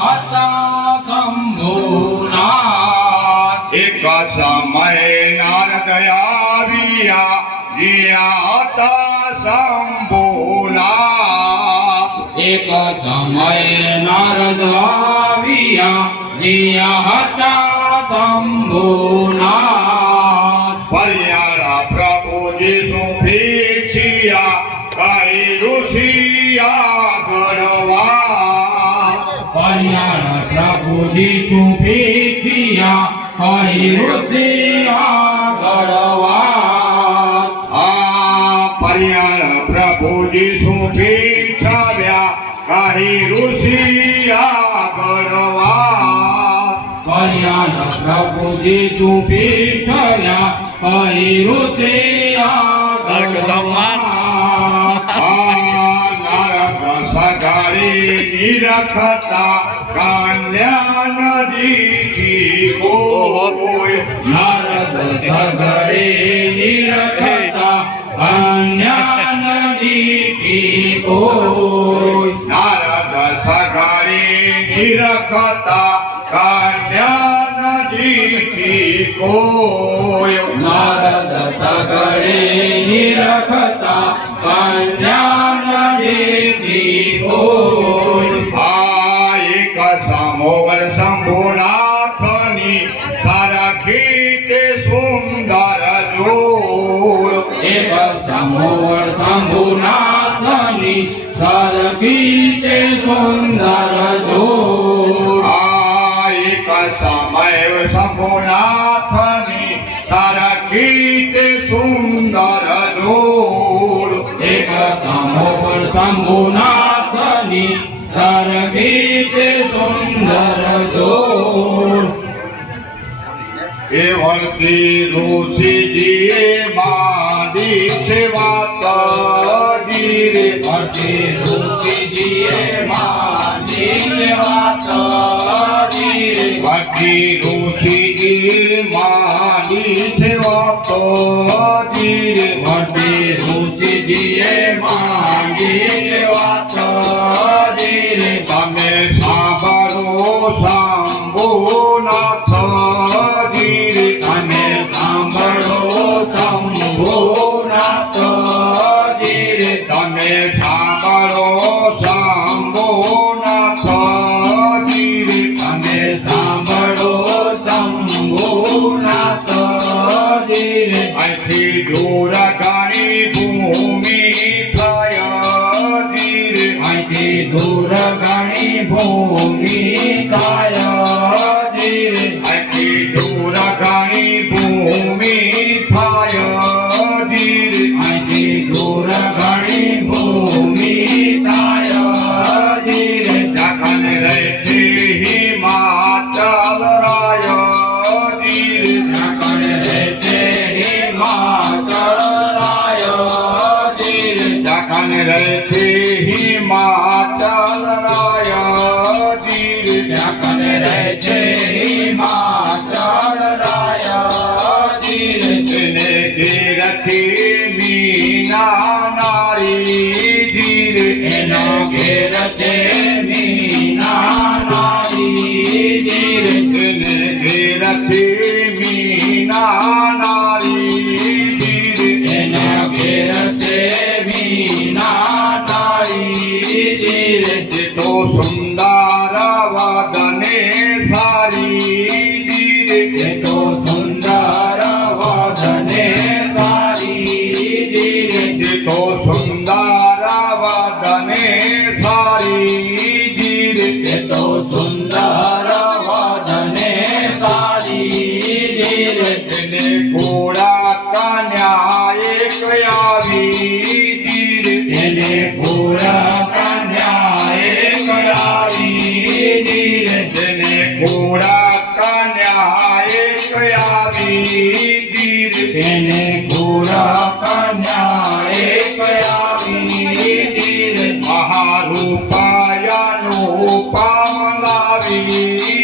હતા શંભુનાથ. એક સમય નારદ આવ્યા જ્યાં હતા શંભુનાથ. એક સમય નારદ આવ્યા જ્યાં હતા શંભુનાથ. પર્યારા પ્રભુજી સુફીક્ષિયા કઈ ઋષિયા ગણવા. પર્યાણ પ્રભુજી સુફીક્ષિયા કઈ ઋષિયા ગણવા. પર્યાણ પ્રભુજી સુફીક્ષવ્યા કઈ ઋષિયા ગણવા. પર્યાણ પ્રભુજી સુફીક્ષવ્યા કઈ ઋષિયા ગણવા. નારદ સગારી નિરખતા કન્યા નદીથી કોઈ. નારદ સગડે નિરખતા કન્યા નદીથી કોઈ. નારદ સગારી નિરખતા કન્યા નદીથી કોઈ. નારદ સગડે નિરખતા કન્યા નદીથી કોઈ. એક સમોગર શંભુનાથની સરખી તે સુંદર જોડ. એક સમોર શંભુનાથની સરખી તે સુંદર જોડ. એક સમય શંભુનાથની સરખી તે સુંદર જોડ. એક સમોર શંભુનાથની સરખી તે સુંદર જોડ. એ વર્તી ઋષિજીએ માંડી છે વાત ધીરે. વર્તી ઋષિજીએ માંડી છે વાત ધીરે. વર્તી ઋષિજીએ માંડી છે વાત ધીરે. વર્તી ઋષિજીએ માંડી છે વાત ધીરે. તમે સાંભળો શંભુનાથ ધીરે. તમે સાંભળો શંભુનાથ ધીરે. તમે સાંભળો શંભુનાથ ધીરે. તમે સાંભળો શંભુનાથ ધીરે. અહીંથી દૂર ઘણી ભૂમિ થાય ધીરે. અહીંથી દૂર ઘણી ભૂમિ થાય ધીરે. અહીંથી દૂર ઘણી ભૂમિ થાય ધીરે. અહીંથી દૂર ઘણી ભૂમિ થાય ધીરે. જખન રહેશે હિમાચલ રાય ધીરે. જખન રહેશે હિમાચલ રાય ધીરે. જખન રહેશે હિમાચલ રાય ધીરે. જખન રહેશે હિમાચલ રાય ધીરે. તેને ઘેરથી મીના નારી ધીરે. એનો ઘેર છે મીના નારી ધીરે. તેને ઘેરથી મીના નારી ધીરે. એનો ઘેર છે મીના નારી ધીરે. તો સુંદર વદને સારી ધીરે. એ તો સુંદર વદને સારી ધીરે. તો સુંદર વદને સારી ધીરે. એ તો સુંદર વદને સારી ધીરે. તેને ઘોડા કન્યા એક આવી ધીરે. એને પૂરા કન્યા એક આવી ધીરે. તેને ઘોડા કન્યા એક આવી ધીરે. એને પૂરા કન્યા એક આવી ધીરે. મહારૂપાયાનું પામ લાવી